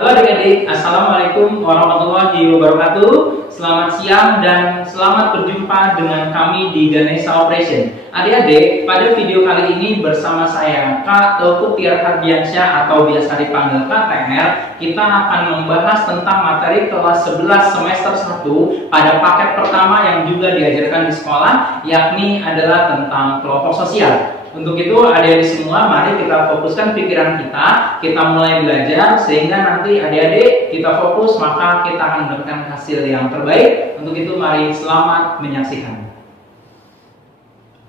Halo adik-adik, Assalamualaikum warahmatullahi wabarakatuh. Selamat siang dan selamat berjumpa dengan kami di Ganesha Operation. Adik-adik, pada video kali ini bersama saya Kak Teuku Tiar Hardiansyah atau biasa dipanggil KTR. Kita akan membahas tentang materi kelas 11 semester 1 pada paket pertama yang juga diajarkan di sekolah, yakni adalah tentang kelompok sosial. Untuk itu adik-adik semua, mari kita fokuskan pikiran kita mulai belajar sehingga nanti adik-adik kita fokus, maka kita akan mendapatkan hasil yang terbaik. Untuk itu mari selamat menyaksikan.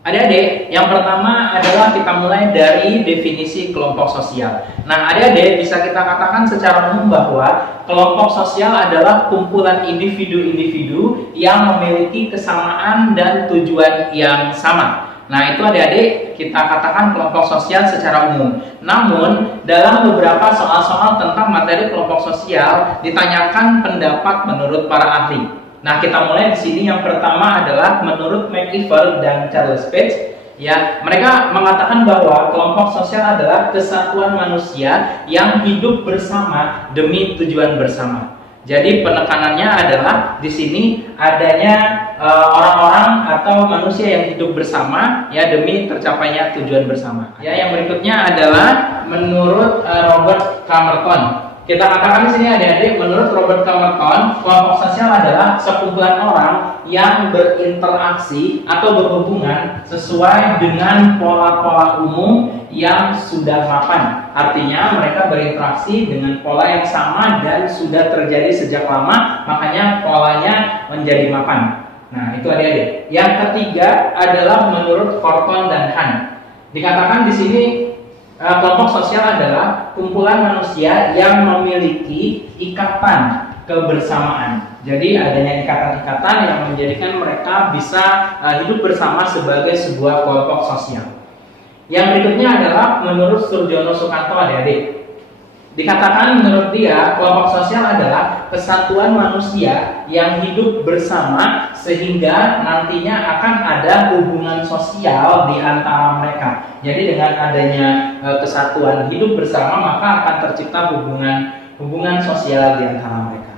Adik-adik, yang pertama adalah kita mulai dari definisi kelompok sosial. Nah, adik-adik bisa kita katakan secara umum bahwa kelompok sosial adalah kumpulan individu-individu yang memiliki kesamaan dan tujuan yang sama. Nah, itu adik-adik kita katakan kelompok sosial secara umum. Namun, dalam beberapa soal-soal tentang materi kelompok sosial ditanyakan pendapat menurut para ahli. Nah, kita mulai di sini. Yang pertama adalah menurut McIver dan Charles Page. Ya, mereka mengatakan bahwa kelompok sosial adalah kesatuan manusia yang hidup bersama demi tujuan bersama. Jadi penekanannya adalah di sini adanya orang-orang atau manusia yang hidup bersama ya demi tercapainya tujuan bersama. Ya, yang berikutnya adalah menurut Robert Camerton. Kita katakan di sini adik-adik, menurut Robert Camerton, kelompok sosial adalah sekumpulan orang yang berinteraksi atau berhubungan sesuai dengan pola-pola umum yang sudah mapan. Artinya mereka berinteraksi dengan pola yang sama dan sudah terjadi sejak lama, makanya polanya menjadi mapan. Nah, itu adik-adik. Yang ketiga adalah menurut Thornton dan Hahn. Dikatakan di sini kelompok sosial adalah kumpulan manusia yang memiliki ikatan kebersamaan. Jadi adanya ikatan-ikatan yang menjadikan mereka bisa hidup bersama sebagai sebuah kelompok sosial. Yang berikutnya adalah menurut Surjono Sukanto adik-adik. Dikatakan menurut dia kelompok sosial adalah kesatuan manusia yang hidup bersama sehingga nantinya akan ada hubungan sosial di antara mereka. Jadi dengan adanya kesatuan hidup bersama maka akan tercipta hubungan sosial di antara mereka.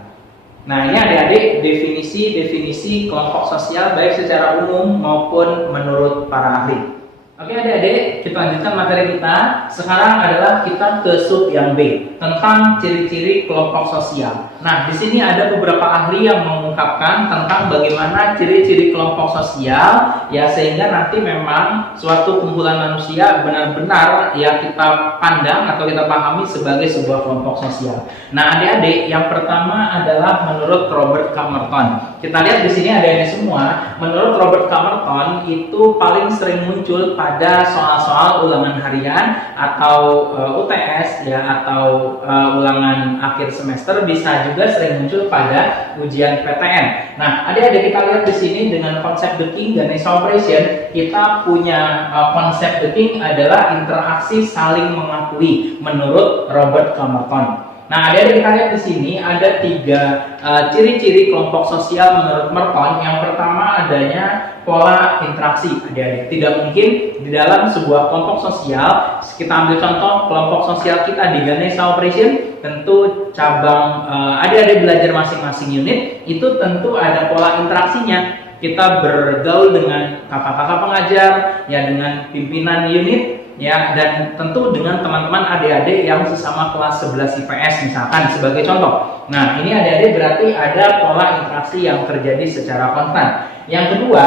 Nah, ini adik-adik definisi kelompok sosial baik secara umum maupun menurut para ahli. Oke adik-adik, kita lanjutkan materi kita. Sekarang adalah kita ke sub yang B tentang ciri-ciri kelompok sosial. Nah, di sini ada beberapa ahli yang mengungkapkan tentang bagaimana ciri-ciri kelompok sosial ya sehingga nanti memang suatu kumpulan manusia benar-benar ya kita pandang atau kita pahami sebagai sebuah kelompok sosial. Nah, adik-adik, yang pertama adalah menurut Robert Camerton. Kita lihat di sini adik-adik semua, menurut Robert Camerton itu paling sering muncul pada soal-soal ulangan harian atau UTS ya atau ulangan akhir semester, bisa juga sering muncul pada ujian PTN. Nah, adik-adik kita lihat di sini dengan konsep The King Ganesha Operation, kita punya konsep The King adalah interaksi saling mengakui menurut Robert Camerton. Nah, adik-adik kita lihat di sini ada 3 ciri-ciri kelompok sosial menurut Merton. Yang pertama adanya pola interaksi. Adik-adik, tidak mungkin di dalam sebuah kelompok sosial, kita ambil contoh kelompok sosial kita di Ganesha Operation, tentu cabang adik-adik belajar masing-masing unit itu tentu ada pola interaksinya. Kita bergaul dengan kakak-kakak pengajar, ya dengan pimpinan unit, ya dan tentu dengan teman-teman adik-adik yang sesama kelas 11 IPS misalkan sebagai contoh. Nah, ini adik-adik berarti ada pola interaksi yang terjadi secara konstan. Yang kedua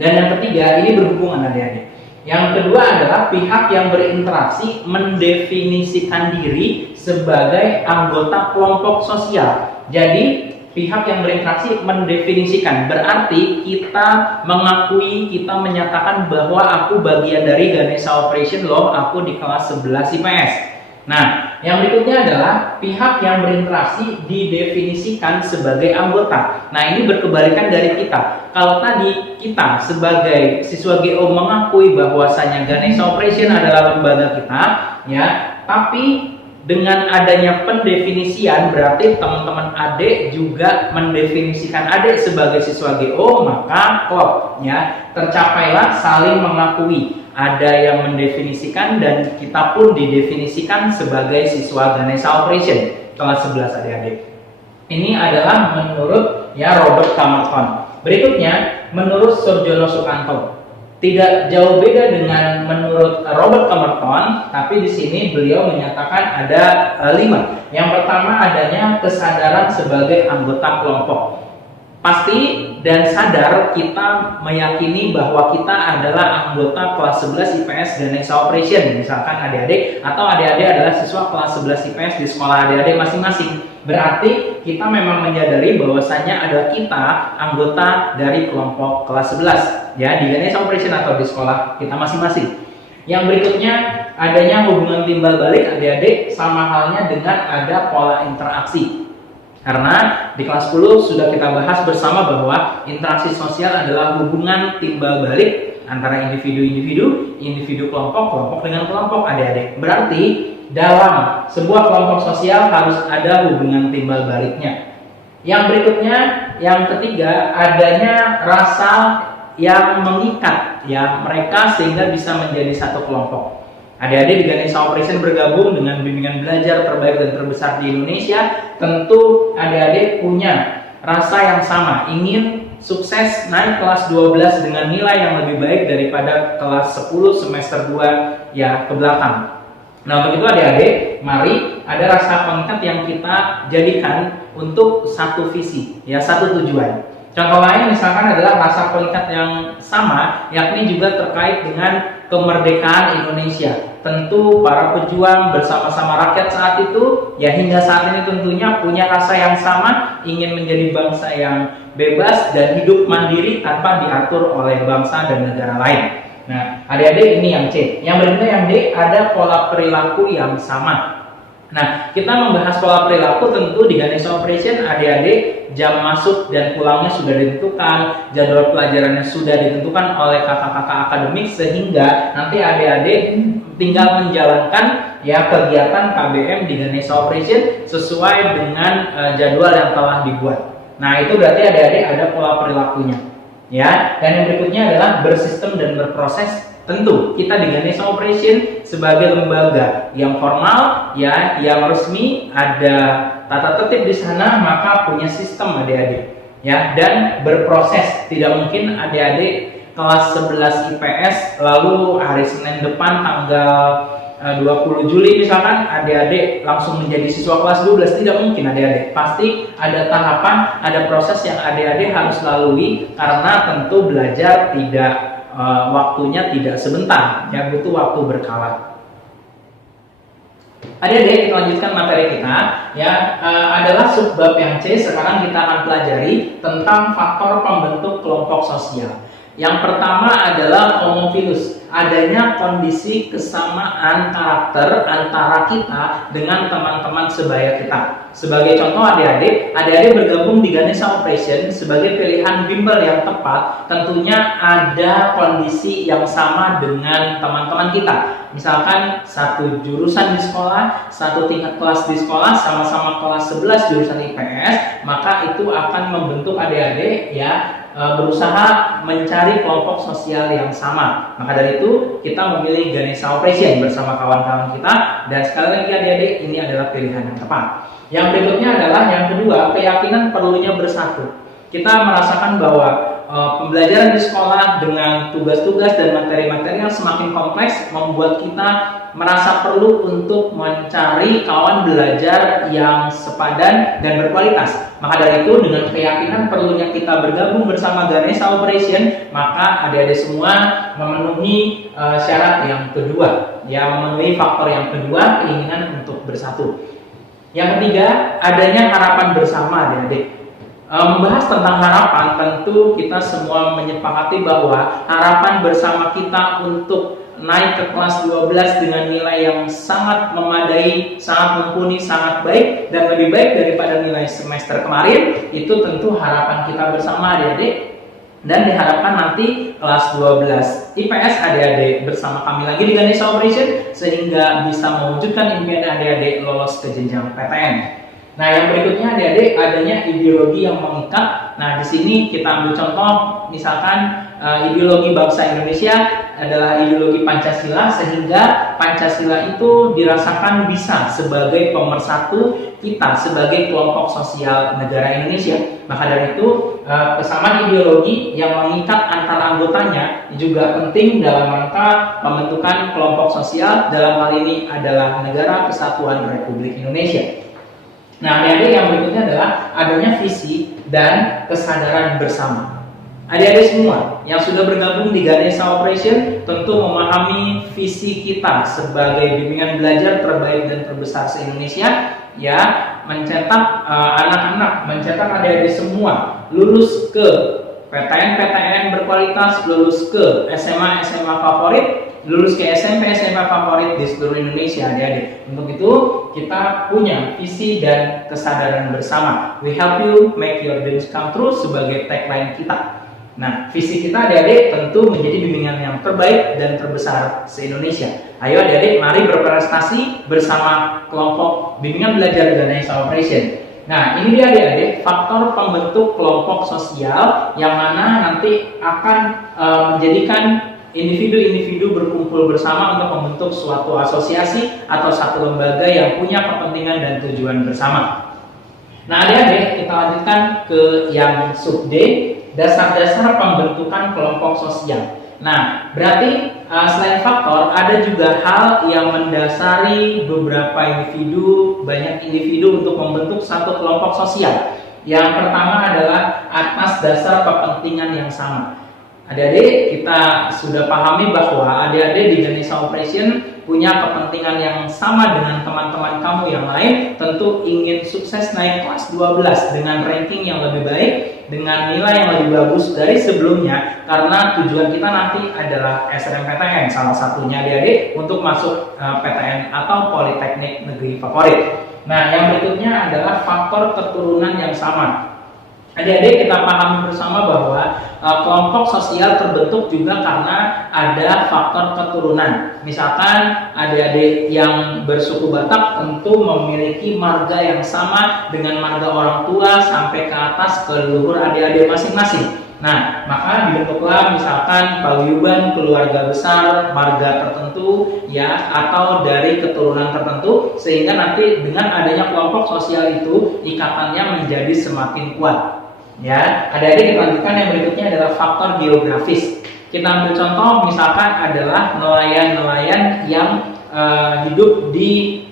dan yang ketiga ini berhubungan adik-adik. Yang kedua adalah pihak yang berinteraksi mendefinisikan diri sebagai anggota kelompok sosial. Jadi pihak yang berinteraksi mendefinisikan, berarti kita mengakui, kita menyatakan bahwa aku bagian dari Ganesha Operation loh, aku di kelas 11 IPS. Nah, yang berikutnya adalah pihak yang berinteraksi didefinisikan sebagai anggota. Nah, ini berkebalikan dari kita. Kalau tadi kita sebagai siswa GO mengakui bahwasanya Ganesha Operation adalah lembaga kita, ya, tapi dengan adanya pendefinisian berarti teman-teman adik juga mendefinisikan adik sebagai siswa GO, maka klop ya tercapailah saling mengakui. Ada yang mendefinisikan dan kita pun didefinisikan sebagai siswa Ganesha Operation. kelas 11 adik-adik. Ini adalah menurut Robert Camerton. Berikutnya menurut Surjono Sukanto. Tidak jauh beda dengan menurut Robert Camerton, tapi di sini beliau menyatakan ada 5. Yang pertama adanya kesadaran sebagai anggota kelompok. Pasti dan sadar kita meyakini bahwa kita adalah anggota kelas 11 IPS Ganesha Operation, misalkan adik-adik, atau adik-adik adalah siswa kelas 11 IPS di sekolah adik-adik masing-masing. Berarti kita memang menyadari bahwasanya ada kita anggota dari kelompok kelas 11 ya di Ganesha Operation atau di sekolah kita masing-masing. Yang berikutnya adanya hubungan timbal balik adik-adik, sama halnya dengan ada pola interaksi. Karena di kelas 10 sudah kita bahas bersama bahwa interaksi sosial adalah hubungan timbal balik antara individu-individu, individu kelompok, kelompok dengan kelompok adik-adik. Berarti dalam sebuah kelompok sosial harus ada hubungan timbal baliknya. Yang berikutnya, yang ketiga, adanya rasa yang mengikat ya mereka sehingga bisa menjadi satu kelompok. Adik-adik di Ganesha Operation bergabung dengan bimbingan belajar terbaik dan terbesar di Indonesia. Tentu adik-adik punya rasa yang sama, ingin sukses naik kelas 12 dengan nilai yang lebih baik daripada kelas 10 semester 2 ya ke belakang. Nah, untuk itu adik-adik, mari ada rasa pengikat yang kita jadikan untuk satu visi, ya satu tujuan. Contoh lain misalkan adalah rasa pengikat yang sama, yakni juga terkait dengan kemerdekaan Indonesia. Tentu para pejuang bersama-sama rakyat saat itu, ya hingga saat ini tentunya punya rasa yang sama, ingin menjadi bangsa yang bebas dan hidup mandiri tanpa diatur oleh bangsa dan negara lain. Nah, adik-adik ini yang C. Yang berikutnya yang D, ada pola perilaku yang sama. Nah, kita membahas pola perilaku tentu di Ganesha Operation adik-adik jam masuk dan pulangnya sudah ditentukan, jadwal pelajarannya sudah ditentukan oleh kakak-kakak akademik sehingga nanti adik-adik tinggal menjalankan ya kegiatan KBM di Ganesha Operation sesuai dengan jadwal yang telah dibuat. Nah, itu berarti adik-adik ada pola perilakunya. Ya, dan yang berikutnya adalah bersistem dan berproses. Tentu kita di Ganesha Operation sebagai lembaga yang formal ya, yang resmi, ada tata tertib di sana, maka punya sistem adik-adik. Ya, dan berproses. Tidak mungkin adik-adik kelas 11 IPS lalu hari Senin depan tanggal 20 Juli misalkan adik-adik langsung menjadi siswa kelas 12, tidak mungkin adik-adik. Pasti ada tahapan, ada proses yang adik-adik harus lalui karena tentu belajar tidak waktunya tidak sebentar, ya butuh waktu berkala. Adik-adik kita lanjutkan materi kita ya, adalah subbab yang C. Sekarang kita akan pelajari tentang faktor pembentuk kelompok sosial. Yang pertama adalah homofilus, adanya kondisi kesamaan karakter antara kita dengan teman-teman sebaya kita. Sebagai contoh adik-adik bergabung di Ganesha Operation sebagai pilihan bimbel yang tepat, tentunya ada kondisi yang sama dengan teman-teman kita. Misalkan satu jurusan di sekolah, satu tingkat kelas di sekolah, sama-sama kelas 11 jurusan IPS, maka itu akan membentuk adik-adik ya berusaha mencari kelompok sosial yang sama. Maka dari itu kita memilih Ganesha Operation bersama kawan-kawan kita, dan sekali lagi adik-adik ini adalah pilihan yang tepat. Yang berikutnya adalah yang kedua, keyakinan perlunya bersatu. Kita merasakan bahwa pembelajaran di sekolah dengan tugas-tugas dan materi-materi yang semakin kompleks membuat kita merasa perlu untuk mencari kawan belajar yang sepadan dan berkualitas. Maka dari itu dengan keyakinan perlunya kita bergabung bersama Ganesha Operation, maka adik-adik semua memenuhi syarat yang kedua, ya memenuhi faktor yang kedua, keinginan untuk bersatu. Yang ketiga, adanya harapan bersama adik-adik. Membahas tentang harapan, tentu kita semua menyepakati bahwa harapan bersama kita untuk naik ke kelas 12 dengan nilai yang sangat memadai, sangat mumpuni, sangat baik, dan lebih baik daripada nilai semester kemarin, itu tentu harapan kita bersama adik-adik. Dan diharapkan nanti kelas 12 IPS adik-adik bersama kami lagi di Ganesha Operation sehingga bisa mewujudkan impian adik-adik lolos ke jenjang PTN. Nah, yang berikutnya adik-adik adanya ideologi yang mengikat. Nah, di sini kita ambil contoh misalkan ideologi bangsa Indonesia adalah ideologi Pancasila, sehingga Pancasila itu dirasakan bisa sebagai pemersatu kita sebagai kelompok sosial negara Indonesia. Maka dari itu kesamaan ideologi yang mengikat antara anggotanya juga penting dalam rangka pembentukan kelompok sosial, dalam hal ini adalah Negara Kesatuan Republik Indonesia. Nah, adik-adik, yang berikutnya adalah adanya visi dan kesadaran bersama. Adik-adik semua yang sudah bergabung di Ganesha Operation tentu memahami visi kita sebagai bimbingan belajar terbaik dan terbesar se-Indonesia, ya, mencetak anak-anak, mencetak adik-adik semua lulus ke PTN berkualitas, lulus ke SMA favorit, lulus ke SMP favorit di seluruh Indonesia, adik-adik. Untuk itu kita punya visi dan kesadaran bersama. We help you make your dreams come true sebagai tagline kita. Nah, visi kita, adik-adik, tentu menjadi bimbingan yang terbaik dan terbesar se-Indonesia. Ayo adik-adik, mari berprestasi bersama kelompok bimbingan belajar Ganesha Operation. Nah, ini dia adik-adik, faktor pembentuk kelompok sosial yang mana nanti akan menjadikan individu-individu berkumpul bersama untuk membentuk suatu asosiasi atau satu lembaga yang punya kepentingan dan tujuan bersama. Nah, adik-adik, kita lanjutkan ke yang sub D, dasar-dasar pembentukan kelompok sosial. Nah, berarti selain faktor, ada juga hal yang mendasari beberapa individu, banyak individu untuk membentuk satu kelompok sosial. Yang pertama adalah atas dasar kepentingan yang sama. Adik-adik, kita sudah pahami bahwa adik-adik di Ganesha Operation punya kepentingan yang sama dengan teman-teman kamu yang lain, tentu ingin sukses naik kelas 12 dengan ranking yang lebih baik, dengan nilai yang lebih bagus dari sebelumnya, karena tujuan kita nanti adalah SNMPTN, salah satunya adik-adik untuk masuk PTN atau Politeknik Negeri Favorit. Nah, yang berikutnya adalah faktor keturunan yang sama. Adik-adik, kita pahami bersama bahwa kelompok sosial terbentuk juga karena ada faktor keturunan. Misalkan adik-adik yang bersuku Batak tentu memiliki marga yang sama dengan marga orang tua sampai ke atas ke leluhur adik-adik masing-masing. Nah, maka dibentuklah misalkan paguyuban keluarga besar marga tertentu, ya, atau dari keturunan tertentu, sehingga nanti dengan adanya kelompok sosial itu ikatannya menjadi semakin kuat. Ya, adik-adik, kita lanjutkan yang berikutnya adalah faktor geografis. Kita ambil contoh misalkan adalah nelayan-nelayan yang hidup di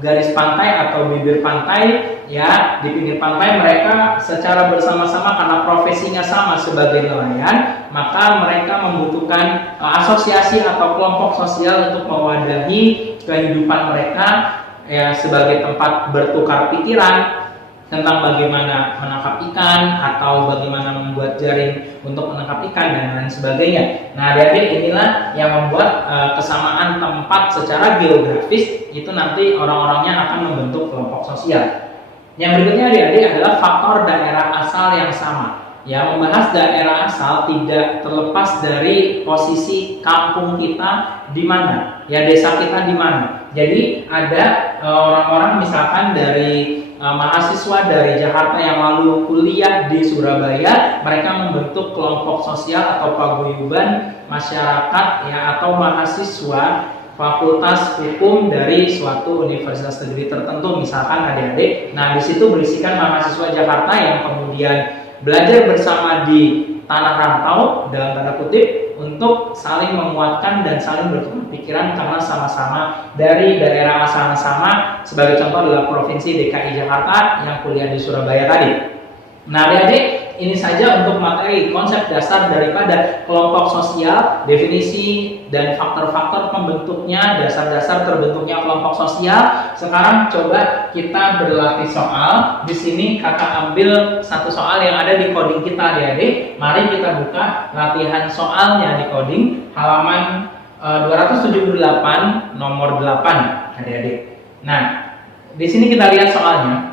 garis pantai atau bibir pantai, ya, di pinggir pantai. Mereka secara bersama-sama karena profesinya sama sebagai nelayan, maka mereka membutuhkan asosiasi atau kelompok sosial untuk mewadahi kehidupan mereka, ya, sebagai tempat bertukar pikiran tentang bagaimana menangkap ikan atau bagaimana membuat jaring untuk menangkap ikan dan lain sebagainya. Nah, adik-adik, inilah yang membuat kesamaan tempat secara geografis itu nanti orang-orangnya akan membentuk kelompok sosial. Yang berikutnya, adik-adik, adalah faktor daerah asal yang sama. Ya, membahas daerah asal tidak terlepas dari posisi kampung kita di mana, ya, desa kita di mana. Jadi ada orang-orang misalkan dari mahasiswa dari Jakarta yang lalu kuliah di Surabaya, mereka membentuk kelompok sosial atau paguyuban masyarakat, ya, atau mahasiswa Fakultas Hukum dari suatu universitas negeri tertentu, misalkan adik-adik. Nah, di situ berisikan mahasiswa Jakarta yang kemudian belajar bersama di tanah rantau dalam tanda kutip untuk saling menguatkan dan saling bertukar pikiran karena sama-sama dari daerah asal yang sama. Sebagai contoh adalah Provinsi DKI Jakarta yang kuliah di Surabaya tadi. Nah, adik-adik, ini saja untuk materi konsep dasar daripada kelompok sosial, definisi dan faktor-faktor pembentuknya, dasar-dasar terbentuknya kelompok sosial. Sekarang coba kita berlatih soal. Di sini kakak ambil satu soal yang ada di coding kita, adik-adik. Mari kita buka latihan soalnya di coding halaman 278 nomor 8, adik-adik. Nah, di sini kita lihat soalnya.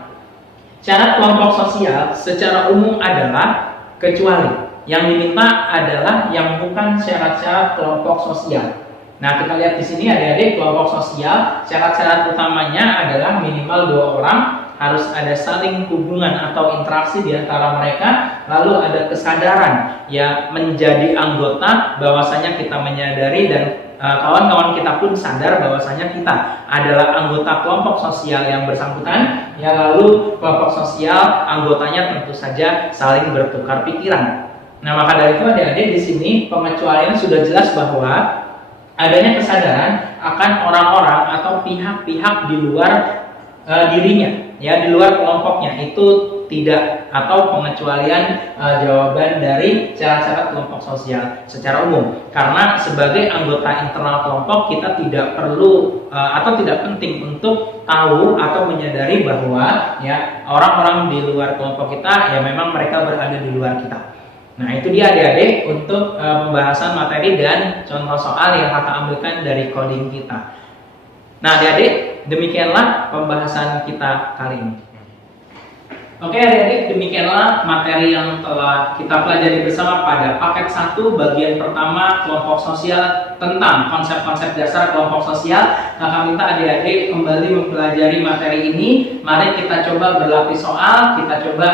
Syarat kelompok sosial secara umum adalah kecuali. Yang diminta adalah yang bukan syarat-syarat kelompok sosial. Nah, kita lihat di sini adik-adik, kelompok sosial syarat-syarat utamanya adalah minimal 2 orang, harus ada saling hubungan atau interaksi di antara mereka, lalu ada kesadaran ya menjadi anggota, bahwasanya kita menyadari dan kawan-kawan kita pun sadar bahwasanya kita adalah anggota kelompok sosial yang bersangkutan, ya lalu kelompok sosial anggotanya tentu saja saling bertukar pikiran. Nah, maka dari itu adik-adik di sini pengecualian sudah jelas bahwa adanya kesadaran akan orang-orang atau pihak-pihak di luar dirinya, ya di luar kelompoknya, itu tidak, atau pengecualian jawaban dari syarat-syarat kelompok sosial secara umum. Karena sebagai anggota internal kelompok kita tidak perlu atau tidak penting untuk tahu atau menyadari bahwa ya orang-orang di luar kelompok kita ya memang mereka berada di luar kita. Nah, itu dia adik-adik untuk pembahasan materi dan contoh soal yang kakak ambilkan dari coding kita. Nah, adik-adik, demikianlah pembahasan kita kali ini. Oke adik-adik, demikianlah materi yang telah kita pelajari bersama pada paket 1 bagian pertama kelompok sosial, tentang konsep-konsep dasar kelompok sosial. Kakak minta adik-adik kembali mempelajari materi ini. Mari kita coba berlatih soal, kita coba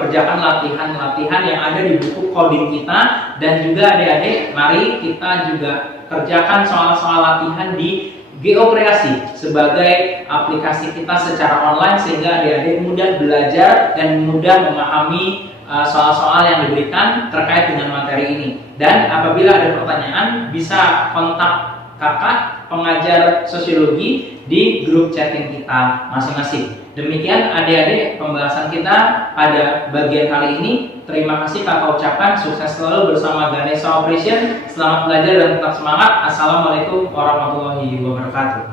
kerjakan latihan-latihan yang ada di buku coding kita. Dan juga adik-adik, mari kita juga kerjakan soal-soal latihan di Geokreasi sebagai aplikasi kita secara online, sehingga adik-adik mudah belajar dan mudah memahami soal-soal yang diberikan terkait dengan materi ini. Dan apabila ada pertanyaan, bisa kontak kakak pengajar sosiologi di grup chatting kita masing-masing. Demikian adik-adik pembahasan kita pada bagian kali ini. Terima kasih kakak ucapkan, sukses selalu bersama Ganesha Operation. Selamat belajar dan tetap semangat. Assalamualaikum warahmatullahi wabarakatuh.